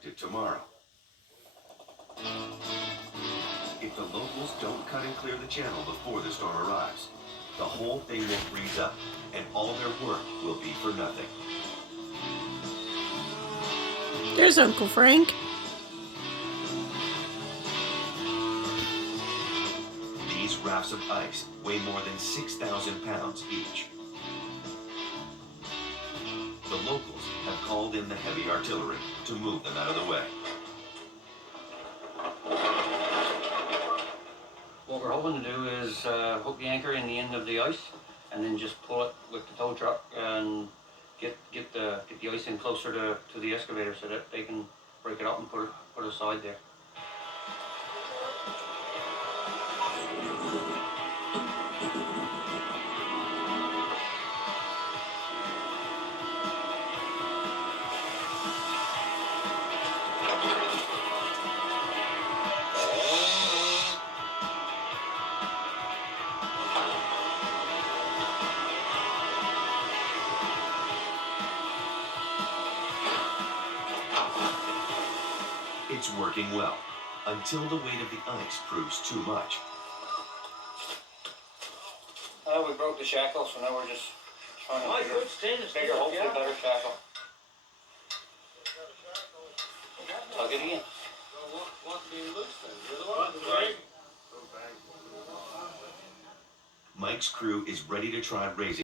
expected tomorrow. If the locals don't cut and clear the channel before the storm arrives, the whole thing will freeze up, and all their work will be for nothing. There's Uncle Frank. These rafts of ice weigh more than 6,000 pounds each. The locals have called in the heavy artillery to move them out of the way. What we're hoping to do is hook the anchor in the end of the ice and then just pull it with the tow truck and get the ice in closer to the excavator so that they can break it up and put it aside there. It's working well, until the weight of the ice proves too much. We broke the shackle, so now we're just trying to bigger, hopefully better shackle. Plug it in. Mike's crew is ready to try raising